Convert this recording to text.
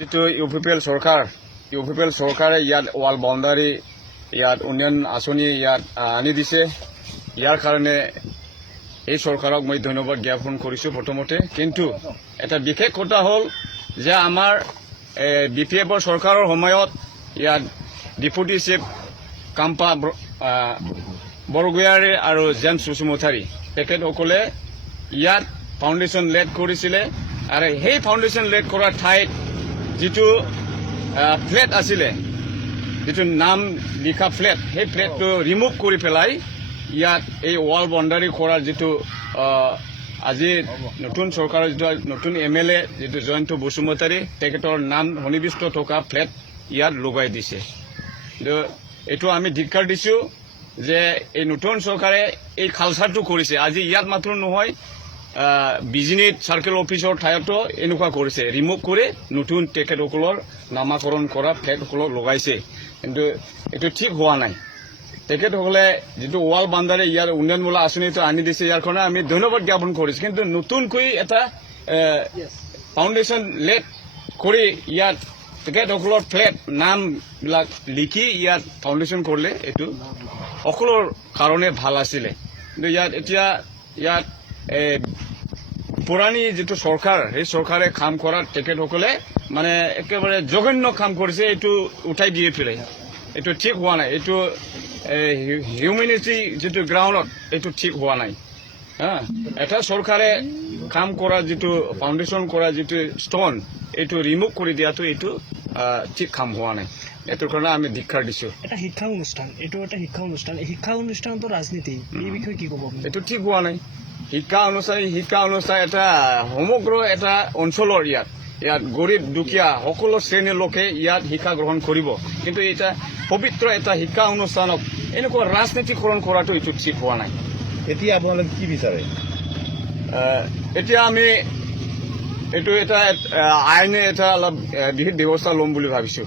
যিটো ইউপিপিএল চৰকাৰে ইয়াত ৱাল বাউণ্ডাৰী ইয়াত উন্নয়ন আঁচনি ইয়াত আনি দিছে। ইয়াৰ কাৰণে এই চৰকাৰক মই ধন্যবাদ জ্ঞাপন কৰিছোঁ প্ৰথমতে। কিন্তু এটা বিশেষ কথা হ'ল যে আমাৰ বিপিএফৰ চৰকাৰৰ সময়ত ইয়াত ডেপুটি চিফ কাম্পা বৰগোহাঞি আৰু জেমছ বসুমতাৰী তেখেতসকলে ইয়াত ফাউণ্ডেশ্যন লেড কৰিছিলে আৰু সেই ফাউণ্ডেশ্যন লেড কৰাৰ ঠাইত যিটো ফ্লেট আছিলে, যিটো নাম লিখা ফ্লেট, সেই ফ্লেটটো ৰিমুভ কৰি পেলাই ইয়াত এই ৱাল বাউণ্ডাৰী কৰাৰ যিটো আজি নতুন চৰকাৰৰ যিটো নতুন MLA যিটো জয়ন্ত বসুমতাৰী তেখেতৰ নাম সন্নিৱিষ্ট থকা ফ্লেট ইয়াত লগাই দিছে। এইটো আমি ধিক্কাৰ দিছোঁ যে এই নতুন চৰকাৰে এই কালচাৰটো কৰিছে। আজি ইয়াত মাত্ৰ নহয়, বিজনীত চাৰ্কেল অফিচৰ ঠাইতো এনেকুৱা কৰিছে, ৰিমুভ কৰি নতুন তেখেতসকলৰ নামাকৰণ কৰা ফ্লেটসকলক লগাইছে। কিন্তু এইটো ঠিক হোৱা নাই। তেখেতসকলে যিটো ৱাল বাউণ্ডাৰী ইয়াৰ উন্নয়নমূলক আঁচনিটো আনি দিছে, ইয়াৰ কাৰণে আমি ধন্যবাদ জ্ঞাপন কৰিছোঁ। কিন্তু নতুনকৈ এটা ফাউণ্ডেশ্যন লেট কৰি ইয়াত তেখেতসকলৰ ফ্লেট নামবিলাক লিখি ইয়াত ফাউণ্ডেশ্যন কৰিলে এইটো সকলোৰ কাৰণে ভাল আছিলে। কিন্তু ইয়াত পুৰণি যিটো চৰকাৰ, সেই চৰকাৰে কাম কৰাত তেখেতসকলে মানে একেবাৰে জঘন্য কাম কৰিছে। এইটো উঠাই দিয়ে পেলাই এইটো ঠিক হোৱা নাই। এইটো হিউমেনিটি যিটো গ্ৰাউণ্ডত এইটো ঠিক হোৱা নাই। এটা চৰকাৰে কাম কৰা যিটো ফাউণ্ডেশ্যন কৰা যিটো ষ্টন, এইটো ৰিমুভ কৰি দিয়াটো এইটো ঠিক কাম হোৱা নাই। এইটোৰ কাৰণে আমি ধিক্কাৰ দিছোঁ। এটা শিক্ষা অনুষ্ঠান, এইটো এটা শিক্ষা অনুষ্ঠান, এই শিক্ষা অনুষ্ঠানটো ৰাজনীতি, এই বিষয়ে কি ক'ব? এইটো ঠিক হোৱা নাই। শিক্ষা অনুষ্ঠান এটা সমগ্ৰ এটা অঞ্চলৰ ইয়াত গৰীব দুখীয়া সকলো শ্ৰেণীৰ লোকে ইয়াত শিক্ষা গ্ৰহণ কৰিব। কিন্তু এটা পবিত্ৰ এটা শিক্ষা অনুষ্ঠানক এনেকুৱা ৰাজনীতিকৰণ কৰাটো এইটো ঠিক হোৱা নাই। এতিয়া আপোনালোকে কি বিচাৰে? এতিয়া আমি এইটো এটা আইনে এটা অলপ বিহিত ব্যৱস্থা ল'ম বুলি ভাবিছোঁ।